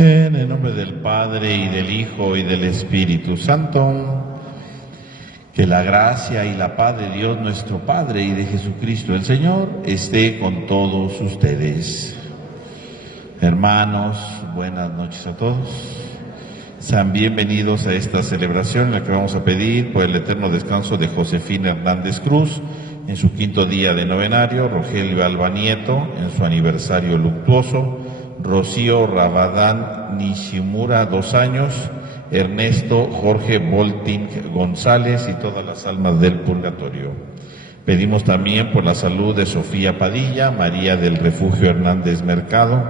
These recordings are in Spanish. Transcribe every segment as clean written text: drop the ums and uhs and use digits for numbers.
En el nombre del Padre, y del Hijo, y del Espíritu Santo, que la gracia y la paz de Dios nuestro Padre y de Jesucristo el Señor esté con todos ustedes. Hermanos, buenas noches a todos. Sean bienvenidos a esta celebración en la que vamos a pedir por el eterno descanso de Josefina Hernández Cruz en su 5º día de novenario, Rogelio Alba Nieto en su aniversario luctuoso, Rocío Rabadán Nishimura, 2 años, Ernesto Jorge Voltín González y todas las almas del purgatorio. Pedimos también por la salud de Sofía Padilla, María del Refugio Hernández Mercado,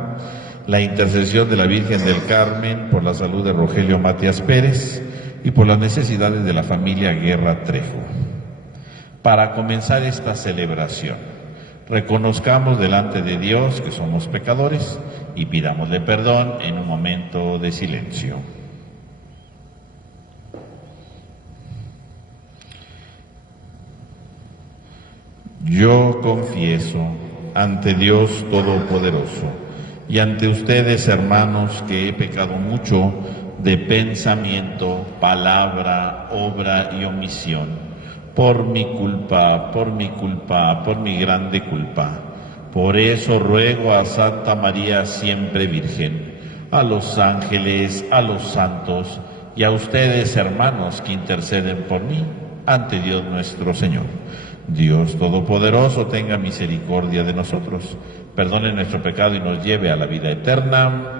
la intercesión de la Virgen del Carmen, por la salud de Rogelio Matías Pérez y por las necesidades de la familia Guerra Trejo. Para comenzar esta celebración, reconozcamos delante de Dios que somos pecadores y pidámosle perdón en un momento de silencio. Yo confieso ante Dios Todopoderoso y ante ustedes, hermanos, que he pecado mucho de pensamiento, palabra, obra y omisión, por mi culpa, por mi grande culpa. Por eso ruego a Santa María siempre Virgen, a los ángeles, a los santos y a ustedes, hermanos, que interceden por mí ante Dios nuestro Señor. Dios Todopoderoso tenga misericordia de nosotros, perdone nuestro pecado y nos lleve a la vida eterna.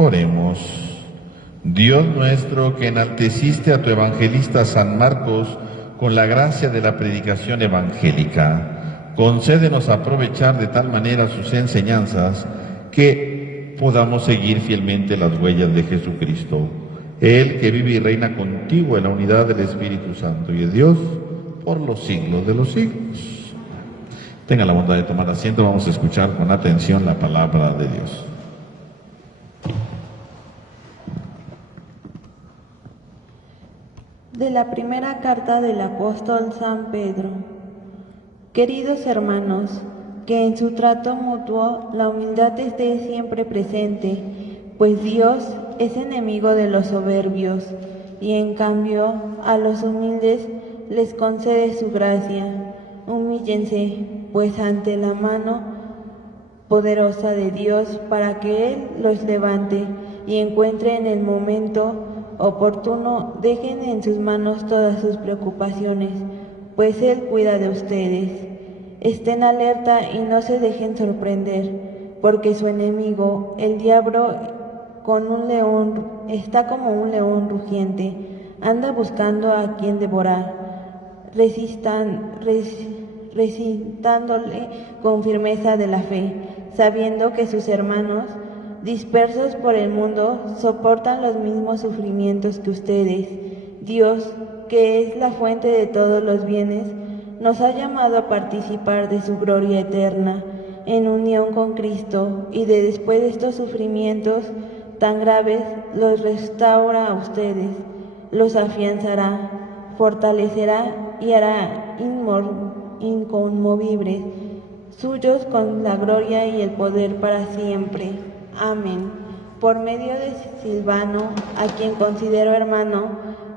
Oremos. Dios nuestro, que enalteciste a tu evangelista San Marcos con la gracia de la predicación evangélica, concédenos aprovechar de tal manera sus enseñanzas que podamos seguir fielmente las huellas de Jesucristo, Él que vive y reina contigo en la unidad del Espíritu Santo y de Dios por los siglos de los siglos. Tenga la bondad de tomar asiento, vamos a escuchar con atención la palabra de Dios. De la primera carta del apóstol San Pedro. Queridos hermanos, que en su trato mutuo la humildad esté siempre presente, pues Dios es enemigo de los soberbios y en cambio a los humildes les concede su gracia. Humíllense, pues ante la mano poderosa de Dios para que Él los levante y encuentre en el momento oportuno, dejen en sus manos todas sus preocupaciones, pues Él cuida de ustedes. Estén alerta y no se dejen sorprender, porque su enemigo, el diablo, está como un león rugiente, anda buscando a quien devorar. Resistándole con firmeza de la fe, sabiendo que sus hermanos dispersos por el mundo soportan los mismos sufrimientos que ustedes. Dios, que es la fuente de todos los bienes, nos ha llamado a participar de su gloria eterna en unión con Cristo, y después de estos sufrimientos tan graves los restaura a ustedes, los afianzará, fortalecerá y hará inconmovibles, suyos con la gloria y el poder para siempre. Amén. Por medio de Silvano, a quien considero hermano,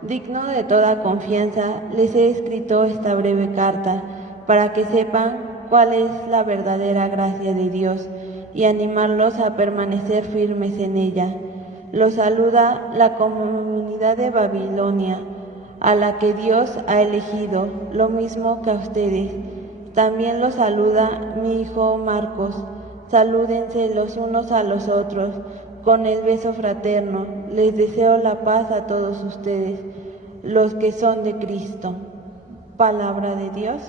digno de toda confianza, les he escrito esta breve carta, para que sepan cuál es la verdadera gracia de Dios y animarlos a permanecer firmes en ella. Los saluda la comunidad de Babilonia, a la que Dios ha elegido, lo mismo que a ustedes. También los saluda mi hijo Marcos. Salúdense los unos a los otros con el beso fraterno. Les deseo la paz a todos ustedes, los que son de Cristo. Palabra de Dios.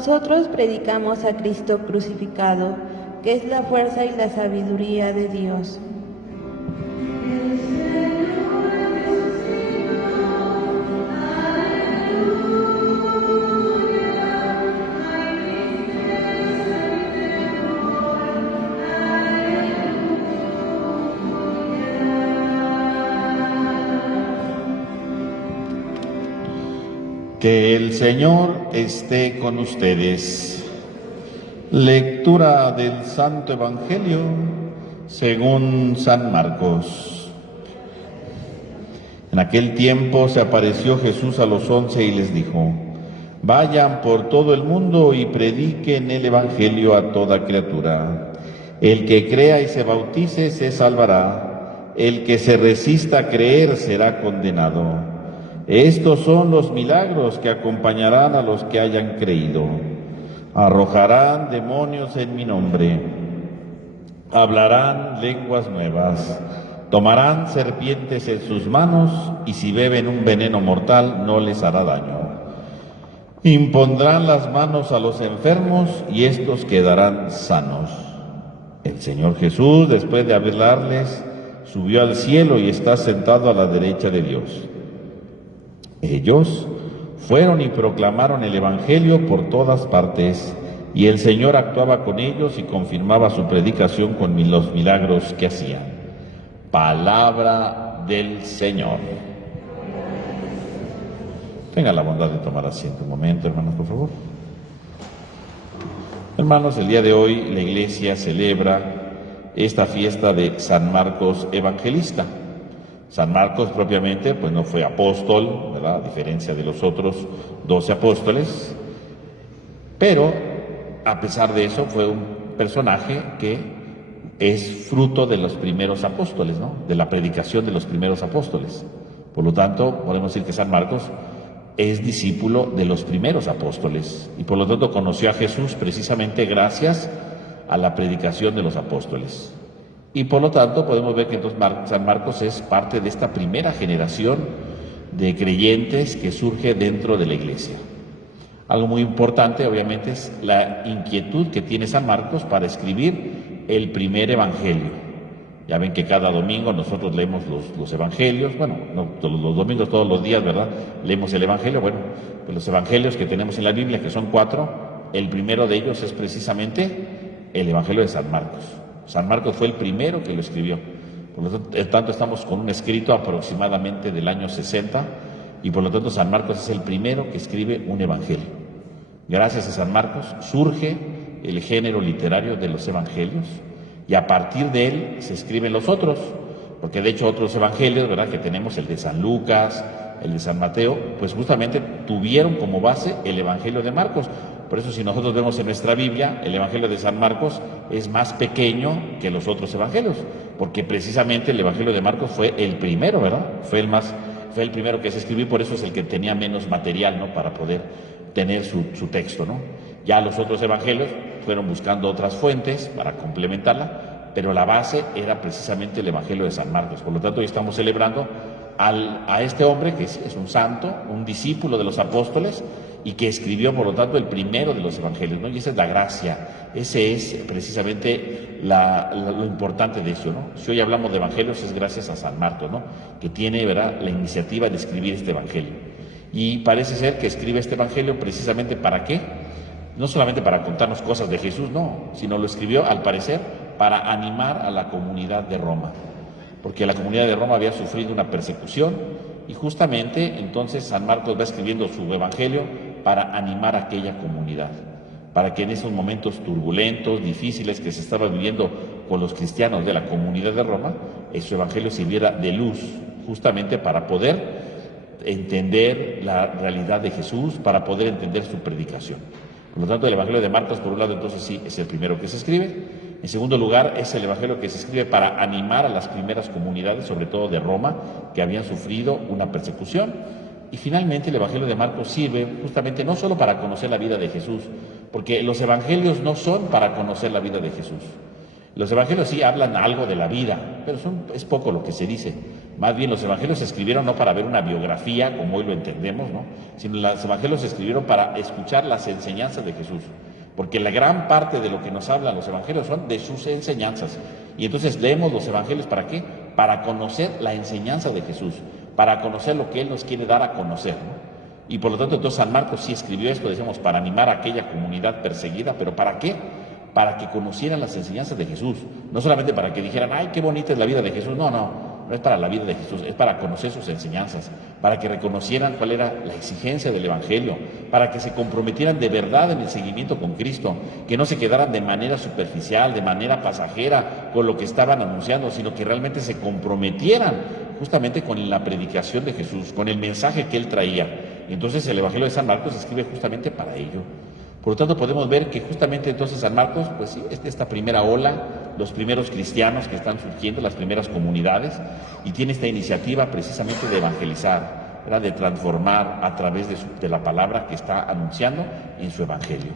Nosotros predicamos a Cristo crucificado, que es la fuerza y la sabiduría de Dios. Que el Señor esté con ustedes. Lectura del Santo Evangelio según San Marcos. En aquel tiempo se apareció Jesús a los 11 y les dijo: vayan por todo el mundo y prediquen el Evangelio a toda criatura. El que crea y se bautice se salvará. El que se resista a creer será condenado. Estos son los milagros que acompañarán a los que hayan creído. Arrojarán demonios en mi nombre, hablarán lenguas nuevas, tomarán serpientes en sus manos y si beben un veneno mortal no les hará daño. Impondrán las manos a los enfermos y estos quedarán sanos. El Señor Jesús, después de hablarles, subió al cielo y está sentado a la derecha de Dios. Ellos fueron y proclamaron el Evangelio por todas partes, y el Señor actuaba con ellos y confirmaba su predicación con los milagros que hacían. Palabra del Señor. Tengan la bondad de tomar asiento un momento, hermanos, por favor. Hermanos, el día de hoy la Iglesia celebra esta fiesta de San Marcos Evangelista. San Marcos propiamente pues no fue apóstol, ¿verdad?, a diferencia de los otros 12 apóstoles, pero a pesar de eso fue un personaje que es fruto de los primeros apóstoles, ¿no?, de la predicación de los primeros apóstoles. Por lo tanto, podemos decir que San Marcos es discípulo de los primeros apóstoles y por lo tanto conoció a Jesús precisamente gracias a la predicación de los apóstoles. Y por lo tanto podemos ver que entonces San Marcos es parte de esta primera generación de creyentes que surge dentro de la Iglesia. Algo muy importante, obviamente, es la inquietud que tiene San Marcos para escribir el primer Evangelio. Ya ven que cada domingo nosotros leemos los Evangelios, bueno, no todos los domingos, todos los días, ¿verdad?, leemos el Evangelio. Bueno, pues los Evangelios que tenemos en la Biblia, que son 4, el primero de ellos es precisamente el Evangelio de San Marcos. San Marcos fue el primero que lo escribió. Por lo tanto, estamos con un escrito aproximadamente del año 60 y por lo tanto San Marcos es el primero que escribe un evangelio. Gracias a San Marcos surge el género literario de los evangelios y a partir de él se escriben los otros, porque de hecho otros evangelios, ¿verdad?, que tenemos, el de San Lucas, el de San Mateo, pues justamente tuvieron como base el evangelio de Marcos. Por eso si nosotros vemos en nuestra Biblia, el Evangelio de San Marcos es más pequeño que los otros evangelios, porque precisamente el Evangelio de Marcos fue el primero, ¿verdad? Fue el primero que se escribió, por eso es el que tenía menos material, ¿no?, para poder tener su texto, ¿no? Ya los otros evangelios fueron buscando otras fuentes para complementarla, pero la base era precisamente el Evangelio de San Marcos. Por lo tanto, hoy estamos celebrando a este hombre que es un santo, un discípulo de los apóstoles, y que escribió, por lo tanto, el primero de los evangelios, ¿no? Y esa es la gracia, ese es precisamente lo importante de eso, ¿no? Si hoy hablamos de evangelios es gracias a San Marcos, ¿no?, que tiene, ¿verdad?, la iniciativa de escribir este evangelio. Y parece ser que escribe este evangelio precisamente ¿para qué? No solamente para contarnos cosas de Jesús, no, sino lo escribió, al parecer, para animar a la comunidad de Roma, porque la comunidad de Roma había sufrido una persecución y justamente entonces San Marcos va escribiendo su evangelio para animar a aquella comunidad, para que en esos momentos turbulentos, difíciles que se estaba viviendo con los cristianos de la comunidad de Roma, su evangelio sirviera de luz, justamente para poder entender la realidad de Jesús, para poder entender su predicación. Por lo tanto, el evangelio de Marcos, por un lado, entonces sí, es el primero que se escribe. En segundo lugar, es el evangelio que se escribe para animar a las primeras comunidades, sobre todo de Roma, que habían sufrido una persecución. Y finalmente el Evangelio de Marcos sirve justamente no solo para conocer la vida de Jesús, porque los evangelios no son para conocer la vida de Jesús. Los evangelios sí hablan algo de la vida, pero es poco lo que se dice. Más bien los evangelios se escribieron no para ver una biografía, como hoy lo entendemos, ¿no? Sino los evangelios se escribieron para escuchar las enseñanzas de Jesús. Porque la gran parte de lo que nos hablan los evangelios son de sus enseñanzas. Y entonces leemos los evangelios ¿para qué? Para conocer la enseñanza de Jesús, para conocer lo que Él nos quiere dar a conocer, ¿no? Y por lo tanto, entonces San Marcos sí escribió esto, decimos, para animar a aquella comunidad perseguida, pero ¿para qué? Para que conocieran las enseñanzas de Jesús, no solamente para que dijeran, ay, qué bonita es la vida de Jesús, no es para la vida de Jesús, es para conocer sus enseñanzas, para que reconocieran cuál era la exigencia del Evangelio, para que se comprometieran de verdad en el seguimiento con Cristo, que no se quedaran de manera superficial, de manera pasajera con lo que estaban anunciando, sino que realmente se comprometieran justamente con la predicación de Jesús, con el mensaje que Él traía. Y entonces el Evangelio de San Marcos se escribe justamente para ello. Por lo tanto, podemos ver que justamente entonces San Marcos, pues sí, esta primera ola, los primeros cristianos que están surgiendo, las primeras comunidades, y tiene esta iniciativa precisamente de evangelizar, ¿verdad? De transformar a través de la palabra que está anunciando en su Evangelio.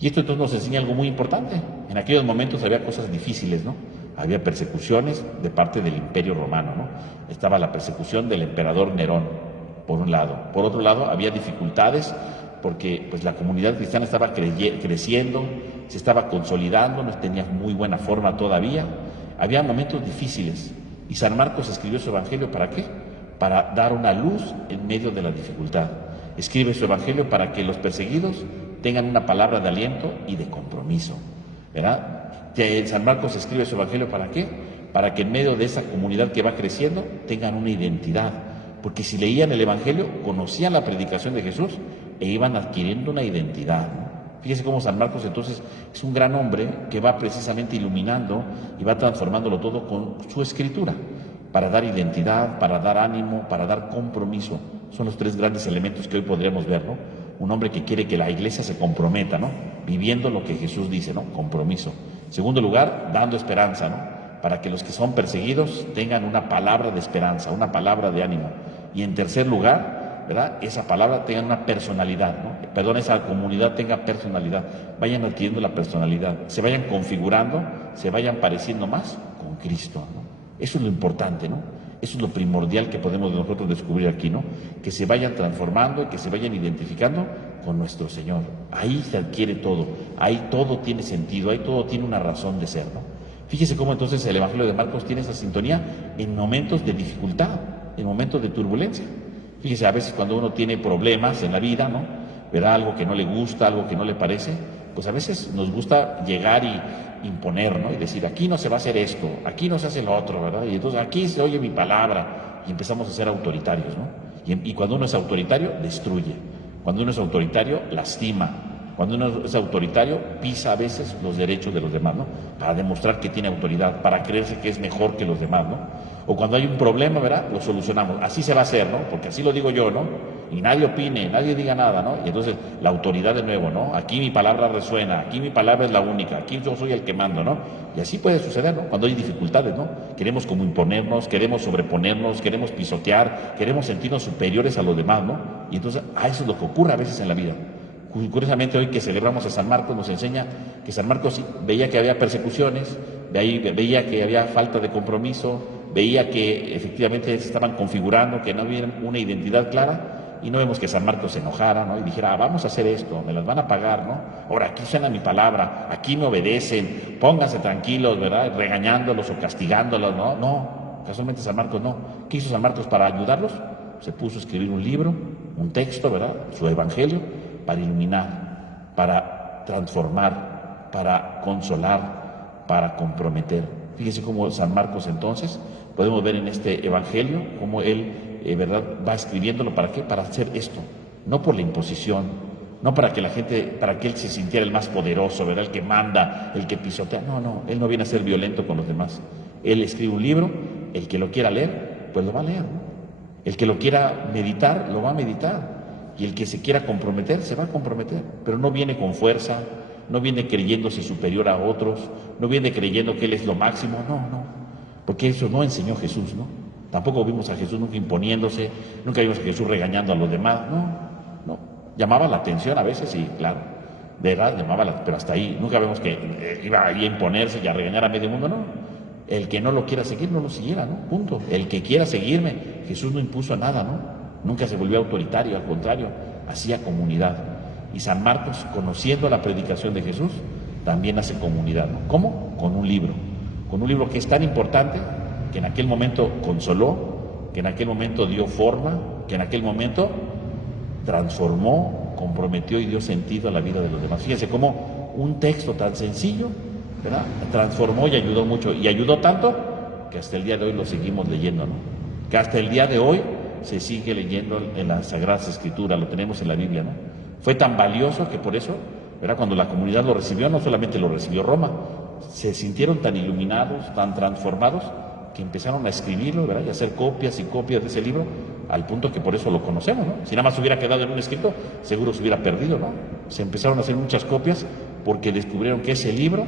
Y esto entonces nos enseña algo muy importante. En aquellos momentos había cosas difíciles, ¿no? Había persecuciones de parte del Imperio Romano, ¿no? Estaba la persecución del emperador Nerón, por un lado. Por otro lado, había dificultades porque pues la comunidad cristiana estaba creciendo, se estaba consolidando, no tenía muy buena forma todavía. Había momentos difíciles y San Marcos escribió su Evangelio ¿para qué? Para dar una luz en medio de la dificultad. Escribe su Evangelio para que los perseguidos tengan una palabra de aliento y de compromiso, ¿verdad? San Marcos escribe su Evangelio ¿para qué? Para que en medio de esa comunidad que va creciendo tengan una identidad, porque si leían el Evangelio, conocían la predicación de Jesús e iban adquiriendo una identidad, ¿no? Fíjese cómo San Marcos entonces es un gran hombre que va precisamente iluminando y va transformándolo todo con su escritura, para dar identidad, para dar ánimo, para dar compromiso. Son los tres grandes elementos que hoy podríamos ver, ¿no? Un hombre que quiere que la iglesia se comprometa, ¿no? Viviendo lo que Jesús dice, ¿no? Compromiso. En segundo lugar, dando esperanza, ¿no? Para que los que son perseguidos tengan una palabra de esperanza, una palabra de ánimo. Y en tercer lugar, ¿verdad? Esa palabra tenga una personalidad, ¿no? Perdón, esa comunidad tenga personalidad, vayan adquiriendo la personalidad, se vayan configurando, se vayan pareciendo más con Cristo, ¿no? Eso es lo importante, ¿no? Eso es lo primordial que podemos nosotros descubrir aquí, ¿no? Que se vayan transformando y que se vayan identificando con nuestro Señor. Ahí se adquiere todo, ahí todo tiene sentido, ahí todo tiene una razón de ser, ¿no? Fíjese cómo entonces el Evangelio de Marcos tiene esa sintonía en momentos de dificultad, en momentos de turbulencia. Fíjese, a veces cuando uno tiene problemas en la vida, ¿no? Verá algo que no le gusta, algo que no le parece, pues a veces nos gusta llegar y imponer, ¿no? Y decir, aquí no se va a hacer esto, aquí no se hace lo otro, ¿verdad? Y entonces aquí se oye mi palabra y empezamos a ser autoritarios, ¿no? Y cuando uno es autoritario, destruye. Cuando uno es autoritario, lastima. Cuando uno es autoritario, pisa a veces los derechos de los demás, ¿no? Para demostrar que tiene autoridad, para creerse que es mejor que los demás, ¿no? O cuando hay un problema, ¿verdad? Lo solucionamos. Así se va a hacer, ¿no? Porque así lo digo yo, ¿no? Y nadie opine, nadie diga nada, ¿no? Y entonces la autoridad de nuevo, ¿no? Aquí mi palabra resuena, aquí mi palabra es la única, aquí yo soy el que mando, ¿no? Y así puede suceder, ¿no? Cuando hay dificultades, ¿no? Queremos como imponernos, queremos sobreponernos, queremos pisotear, queremos sentirnos superiores a los demás, ¿no? Y entonces a eso es lo que ocurre a veces en la vida. Curiosamente hoy que celebramos a San Marcos nos enseña que San Marcos veía que había persecuciones, veía que había falta de compromiso, veía que efectivamente se estaban configurando, que no había una identidad clara, y no vemos que San Marcos se enojara, ¿no? Y dijera, vamos a hacer esto, me las van a pagar, ¿no? Ahora aquí suena mi palabra, aquí me obedecen, pónganse tranquilos, ¿verdad? Regañándolos o castigándolos, ¿no? No, casualmente San Marcos no. ¿Qué hizo San Marcos para ayudarlos? Se puso a escribir un libro, un texto, ¿verdad? Su Evangelio, para iluminar, para transformar, para consolar, para comprometer. Fíjese cómo San Marcos entonces, podemos ver en este Evangelio, cómo él, ¿verdad?, va escribiéndolo. ¿Para qué? Para hacer esto, no por la imposición, no para que la gente, para que él se sintiera el más poderoso, ¿verdad?, el que manda, el que pisotea. No, él no viene a ser violento con los demás. Él escribe un libro, el que lo quiera leer, pues lo va a leer, ¿no? El que lo quiera meditar, lo va a meditar. Y el que se quiera comprometer, se va a comprometer, pero no viene con fuerza, no viene creyéndose superior a otros, no viene creyendo que él es lo máximo, no, porque eso no enseñó Jesús, ¿no? Tampoco vimos a Jesús nunca imponiéndose, nunca vimos a Jesús regañando a los demás, no. Llamaba la atención a veces, sí, claro, de verdad llamaba, pero hasta ahí, nunca vemos que iba ahí a imponerse y a regañar a medio mundo, no. El que no lo quiera seguir, no lo siguiera, ¿no? Punto. El que quiera seguirme, Jesús no impuso nada, ¿no? Nunca se volvió autoritario, al contrario, hacía comunidad. Y San Marcos, conociendo la predicación de Jesús, también hace comunidad, ¿no? ¿Cómo? Con un libro que es tan importante, que en aquel momento consoló, que en aquel momento dio forma, que en aquel momento transformó, comprometió y dio sentido a la vida de los demás. Fíjense cómo un texto tan sencillo, ¿verdad?, transformó y ayudó mucho, y ayudó tanto que hasta el día de hoy lo seguimos leyendo, ¿no? Que hasta el día de hoy se sigue leyendo en las Sagradas Escrituras, lo tenemos en la Biblia, ¿no? Fue tan valioso que por eso, ¿verdad?, cuando la comunidad lo recibió, no solamente lo recibió Roma, se sintieron tan iluminados, tan transformados, que empezaron a escribirlo, ¿verdad?, y a hacer copias y copias de ese libro, al punto que por eso lo conocemos, ¿no? Si nada más hubiera quedado en un escrito, seguro se hubiera perdido, ¿no? Se empezaron a hacer muchas copias porque descubrieron que ese libro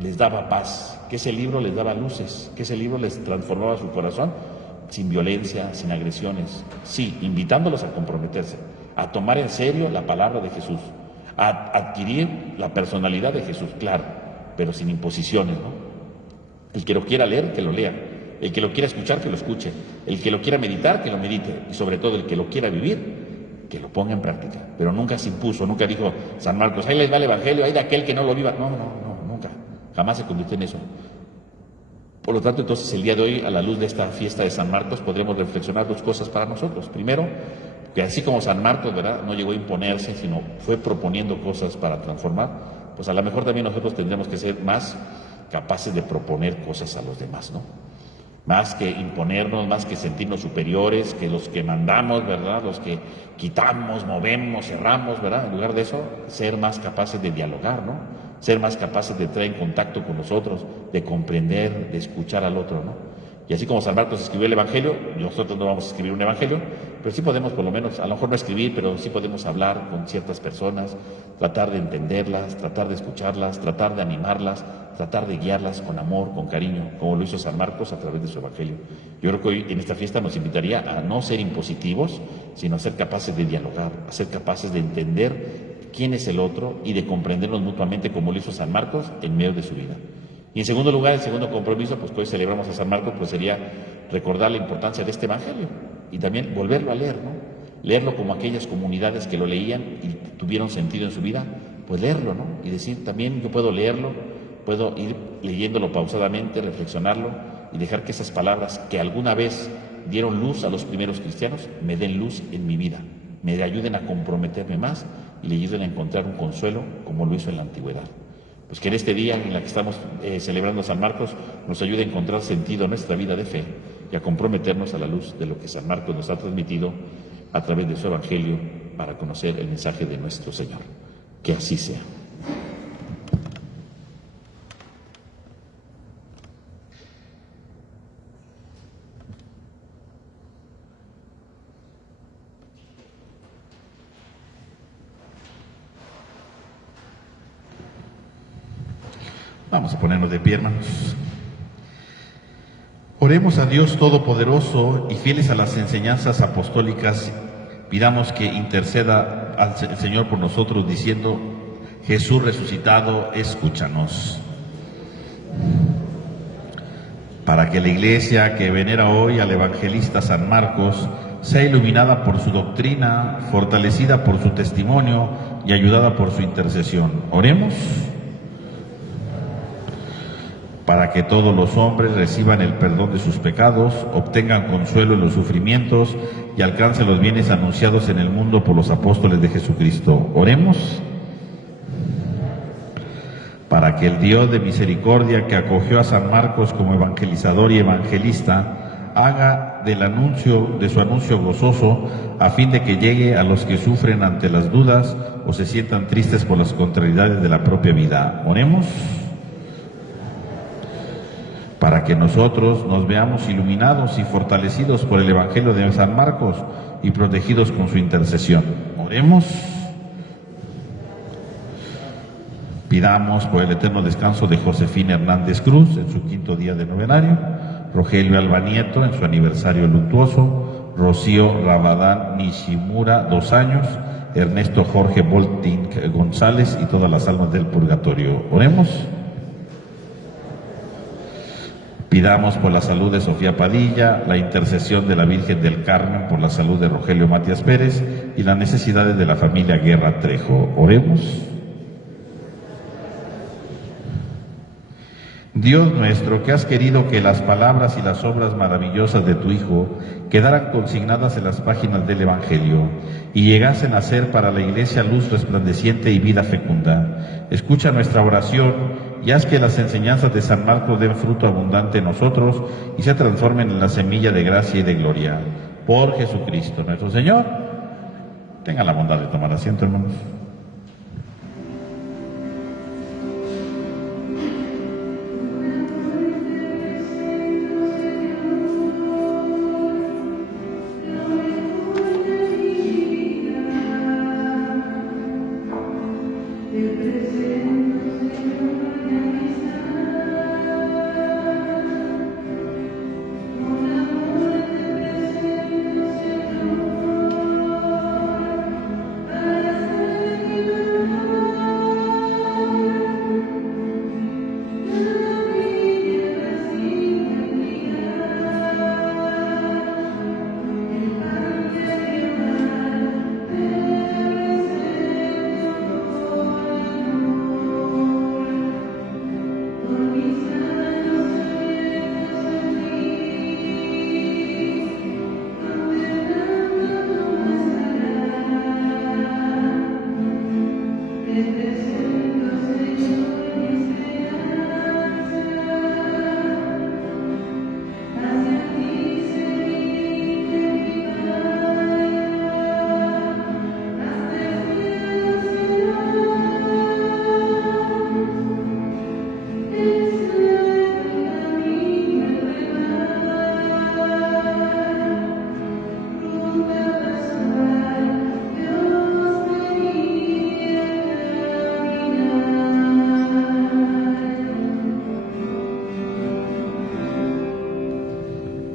les daba paz, que ese libro les daba luces, que ese libro les transformaba su corazón sin violencia, sin agresiones, sí, invitándolos a comprometerse, a tomar en serio la palabra de Jesús, a adquirir la personalidad de Jesús, claro, pero sin imposiciones, ¿no? El que lo quiera leer, que lo lea. El que lo quiera escuchar, que lo escuche. El que lo quiera meditar, que lo medite. Y sobre todo el que lo quiera vivir, que lo ponga en práctica. Pero nunca se impuso, nunca dijo San Marcos, ahí les va el Evangelio, ahí de aquel que no lo viva. No, nunca. Jamás se convirtió en eso. Por lo tanto, entonces, el día de hoy, a la luz de esta fiesta de San Marcos, podremos reflexionar dos cosas para nosotros. Primero, que así como San Marcos, ¿verdad?, no llegó a imponerse, sino fue proponiendo cosas para transformar, pues a lo mejor también nosotros tendremos que ser más capaces de proponer cosas a los demás, ¿no? Más que imponernos, más que sentirnos superiores, que los que mandamos, ¿verdad?, los que quitamos, movemos, cerramos, ¿verdad?, en lugar de eso, ser más capaces de dialogar, ¿no? Ser más capaces de entrar en contacto con los otros, de comprender, de escuchar al otro, ¿no? Y así como San Marcos escribió el Evangelio, nosotros no vamos a escribir un Evangelio, pero sí podemos, por lo menos, a lo mejor no escribir, pero sí podemos hablar con ciertas personas, tratar de entenderlas, tratar de escucharlas, tratar de animarlas, tratar de guiarlas con amor, con cariño, como lo hizo San Marcos a través de su Evangelio. Yo creo que hoy en esta fiesta nos invitaría a no ser impositivos, sino a ser capaces de dialogar, a ser capaces de entender quién es el otro y de comprendernos mutuamente como lo hizo San Marcos en medio de su vida. Y en segundo lugar, el segundo compromiso, pues que hoy celebramos a San Marcos, pues sería recordar la importancia de este Evangelio y también volverlo a leer, ¿no? Leerlo como aquellas comunidades que lo leían y tuvieron sentido en su vida, pues leerlo, ¿no? Y decir, también yo puedo leerlo, puedo ir leyéndolo pausadamente, reflexionarlo y dejar que esas palabras que alguna vez dieron luz a los primeros cristianos me den luz en mi vida, me ayuden a comprometerme más y le ayuden a encontrar un consuelo como lo hizo en la antigüedad. Pues que en este día en el que estamos celebrando San Marcos nos ayude a encontrar sentido en nuestra vida de fe y a comprometernos a la luz de lo que San Marcos nos ha transmitido a través de su Evangelio para conocer el mensaje de nuestro Señor. Que así sea. Vamos a ponernos de pie, hermanos. Oremos a Dios Todopoderoso y fieles a las enseñanzas apostólicas, pidamos que interceda al Señor por nosotros diciendo: Jesús resucitado, escúchanos. Para que la Iglesia que venera hoy al evangelista San Marcos sea iluminada por su doctrina, fortalecida por su testimonio y ayudada por su intercesión. Oremos. Para que todos los hombres reciban el perdón de sus pecados, obtengan consuelo en los sufrimientos y alcancen los bienes anunciados en el mundo por los apóstoles de Jesucristo. Oremos. Para que el Dios de misericordia que acogió a San Marcos como evangelizador y evangelista haga de su anuncio gozoso, a fin de que llegue a los que sufren ante las dudas o se sientan tristes por las contrariedades de la propia vida. Oremos. Para que nosotros nos veamos iluminados y fortalecidos por el Evangelio de San Marcos y protegidos con su intercesión. Oremos. Pidamos por el eterno descanso de Josefina Hernández Cruz en su 5º día de novenario, Rogelio Alba Nieto en su aniversario luctuoso, Rocío Rabadán Nishimura, 2 años, Ernesto Jorge Bolting González y todas las almas del purgatorio. Oremos. Pidamos por la salud de Sofía Padilla, la intercesión de la Virgen del Carmen por la salud de Rogelio Matías Pérez y las necesidades de la familia Guerra Trejo. Oremos. Dios nuestro, que has querido que las palabras y las obras maravillosas de tu Hijo quedaran consignadas en las páginas del Evangelio y llegasen a ser para la Iglesia luz resplandeciente y vida fecunda, escucha nuestra oración y haz que las enseñanzas de San Marcos den fruto abundante en nosotros y se transformen en la semilla de gracia y de gloria. Por Jesucristo nuestro Señor. Tengan la bondad de tomar asiento, hermanos.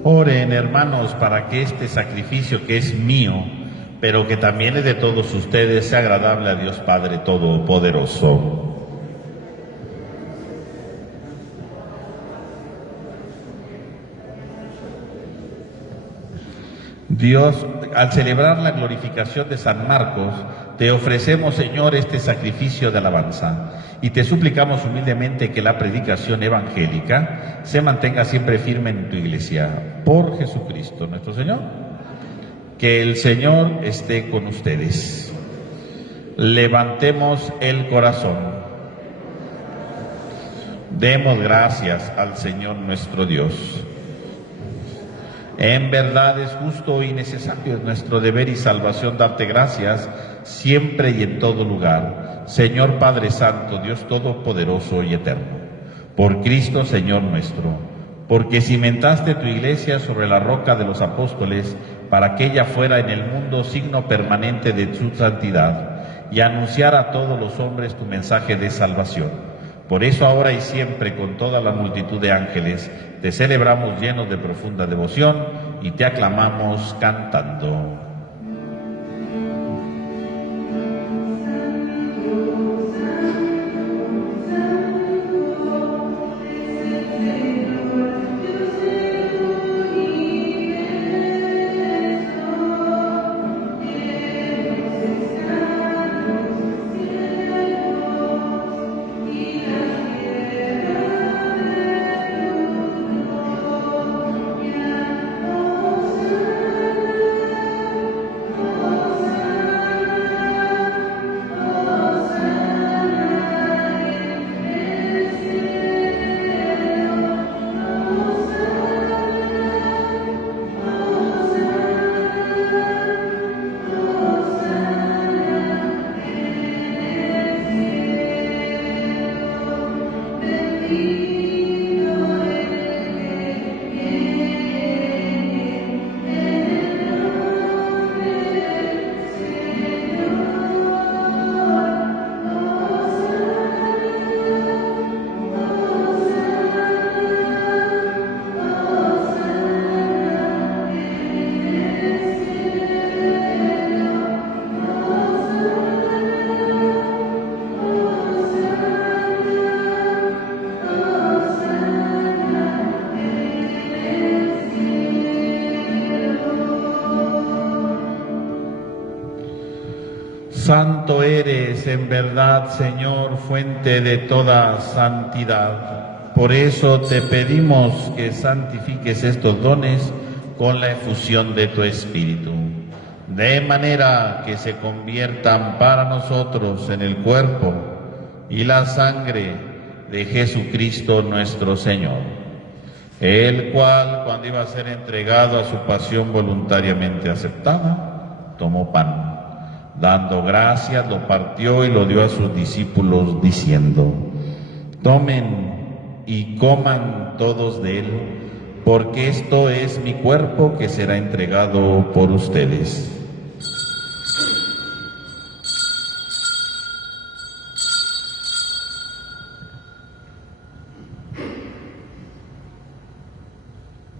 Oren, hermanos, para que este sacrificio que es mío, pero que también es de todos ustedes, sea agradable a Dios Padre Todopoderoso. Dios, al celebrar la glorificación de San Marcos, te ofrecemos, Señor, este sacrificio de alabanza y te suplicamos humildemente que la predicación evangélica se mantenga siempre firme en tu Iglesia. Por Jesucristo nuestro Señor. Que el Señor esté con ustedes. Levantemos el corazón. Demos gracias al Señor nuestro Dios. En verdad es justo y necesario, es nuestro deber y salvación darte gracias siempre y en todo lugar, Señor Padre Santo, Dios Todopoderoso y Eterno, por Cristo Señor nuestro, porque cimentaste tu Iglesia sobre la roca de los apóstoles para que ella fuera en el mundo signo permanente de su santidad y anunciara a todos los hombres tu mensaje de salvación. Por eso ahora y siempre con toda la multitud de ángeles te celebramos llenos de profunda devoción y te aclamamos cantando. Santo eres en verdad, Señor, fuente de toda santidad. Por eso te pedimos que santifiques estos dones con la efusión de tu Espíritu, de manera que se conviertan para nosotros en el cuerpo y la sangre de Jesucristo nuestro Señor, el cual, cuando iba a ser entregado a su pasión voluntariamente aceptada, tomó pan. Dando gracias, lo partió y lo dio a sus discípulos, diciendo: tomen y coman todos de él, porque esto es mi cuerpo que será entregado por ustedes.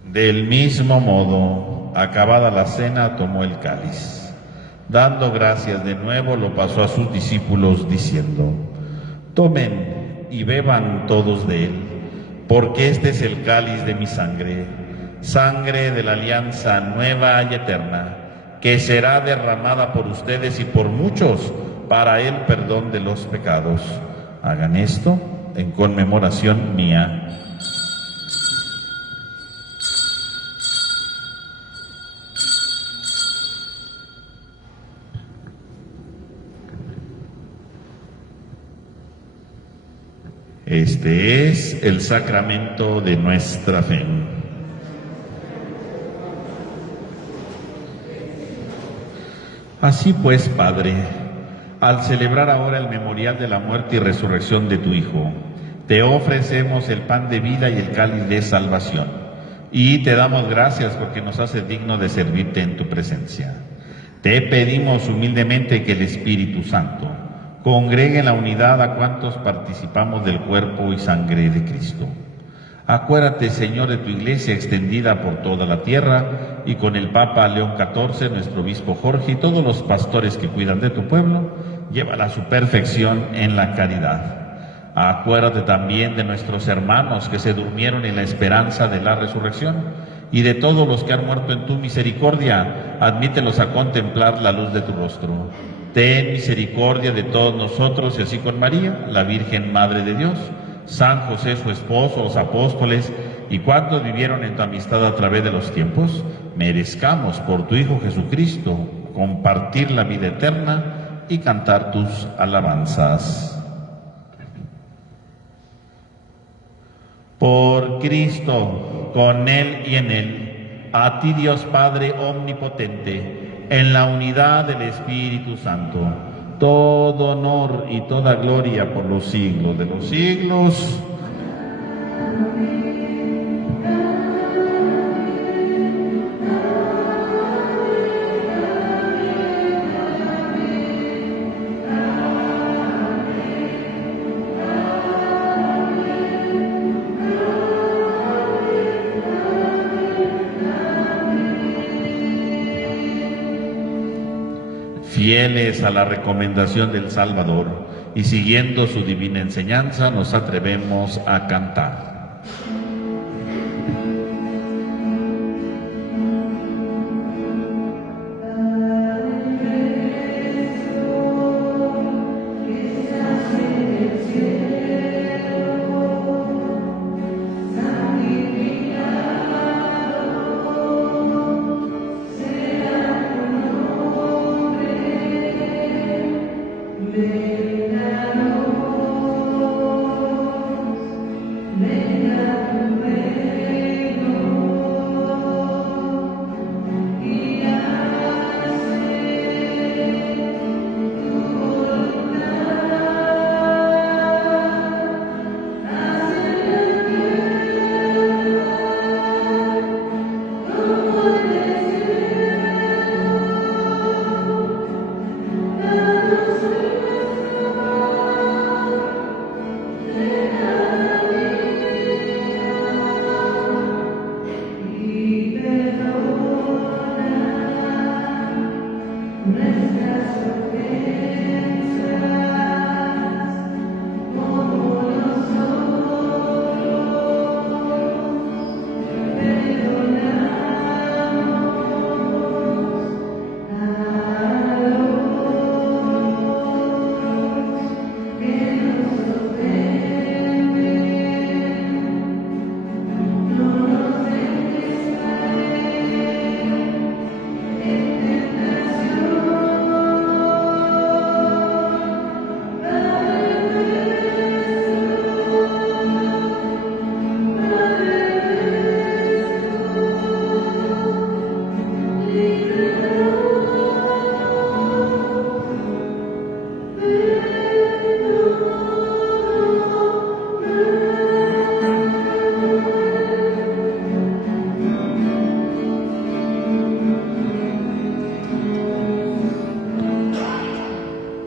Del mismo modo, acabada la cena, tomó el cáliz. Dando gracias de nuevo, lo pasó a sus discípulos, diciendo: tomen y beban todos de él, porque este es el cáliz de mi sangre, sangre de la alianza nueva y eterna, que será derramada por ustedes y por muchos para el perdón de los pecados. Hagan esto en conmemoración mía. Este es el sacramento de nuestra fe. Así pues, Padre, al celebrar ahora el memorial de la muerte y resurrección de tu Hijo, te ofrecemos el pan de vida y el cáliz de salvación, y te damos gracias porque nos haces digno de servirte en tu presencia. Te pedimos humildemente que el Espíritu Santo congregue en la unidad a cuantos participamos del cuerpo y sangre de Cristo. Acuérdate, Señor, de tu Iglesia extendida por toda la tierra, y con el Papa León XIV, nuestro obispo Jorge, y todos los pastores que cuidan de tu pueblo, llévala a su perfección en la caridad. Acuérdate también de nuestros hermanos que se durmieron en la esperanza de la resurrección, y de todos los que han muerto en tu misericordia, admítelos a contemplar la luz de tu rostro. Ten misericordia de todos nosotros, y así con María, la Virgen Madre de Dios, San José su esposo, los apóstoles y cuantos vivieron en tu amistad a través de los tiempos, merezcamos por tu Hijo Jesucristo compartir la vida eterna y cantar tus alabanzas. Por Cristo, con Él y en Él, a ti Dios Padre omnipotente, en la unidad del Espíritu Santo, todo honor y toda gloria por los siglos de los siglos. Fieles a la recomendación del Salvador y siguiendo su divina enseñanza, nos atrevemos a cantar.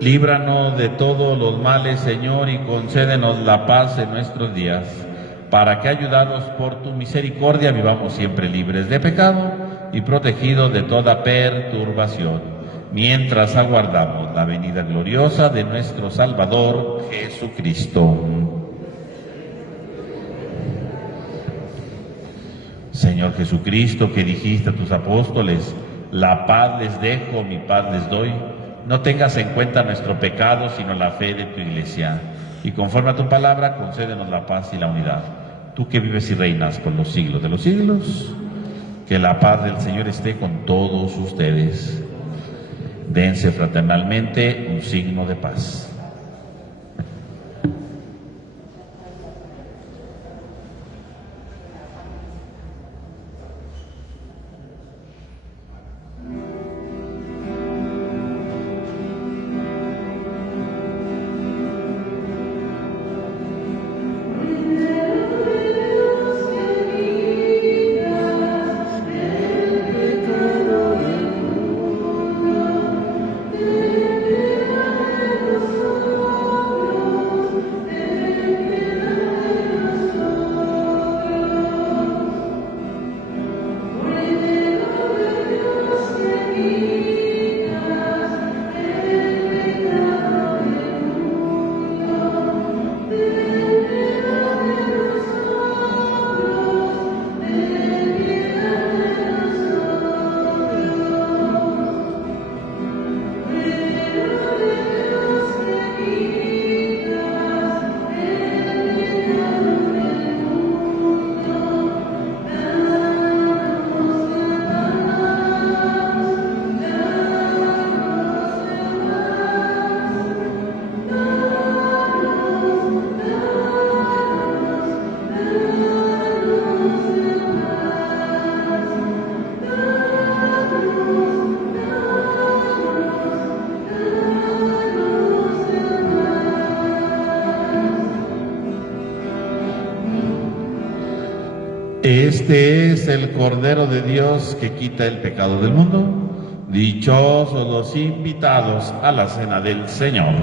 Líbranos de todos los males, Señor, y concédenos la paz en nuestros días, para que, ayudados por tu misericordia, vivamos siempre libres de pecado y protegidos de toda perturbación, mientras aguardamos la venida gloriosa de nuestro Salvador Jesucristo. Señor Jesucristo, que dijiste a tus apóstoles: la paz les dejo, mi paz les doy, no tengas en cuenta nuestro pecado, sino la fe de tu Iglesia. Y conforme a tu palabra, concédenos la paz y la unidad. Tú que vives y reinas por los siglos de los siglos, que la paz del Señor esté con todos ustedes. Dense fraternalmente un signo de paz. Este es el Cordero de Dios que quita el pecado del mundo. Dichosos los invitados a la cena del Señor.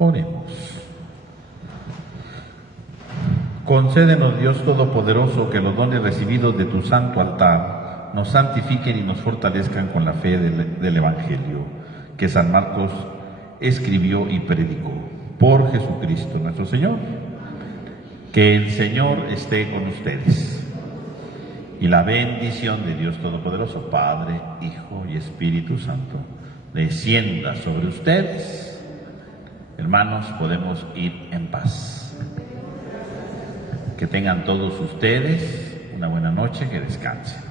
Oremos. Concédenos, Dios Todopoderoso, que los dones recibidos de tu santo altar nos santifiquen y nos fortalezcan con la fe del Evangelio que San Marcos escribió y predicó. Por Jesucristo nuestro Señor. Que el Señor esté con ustedes. Y la bendición de Dios Todopoderoso, Padre, Hijo y Espíritu Santo, descienda sobre ustedes. Hermanos, podemos ir en paz. Que tengan todos ustedes una buena noche, que descansen.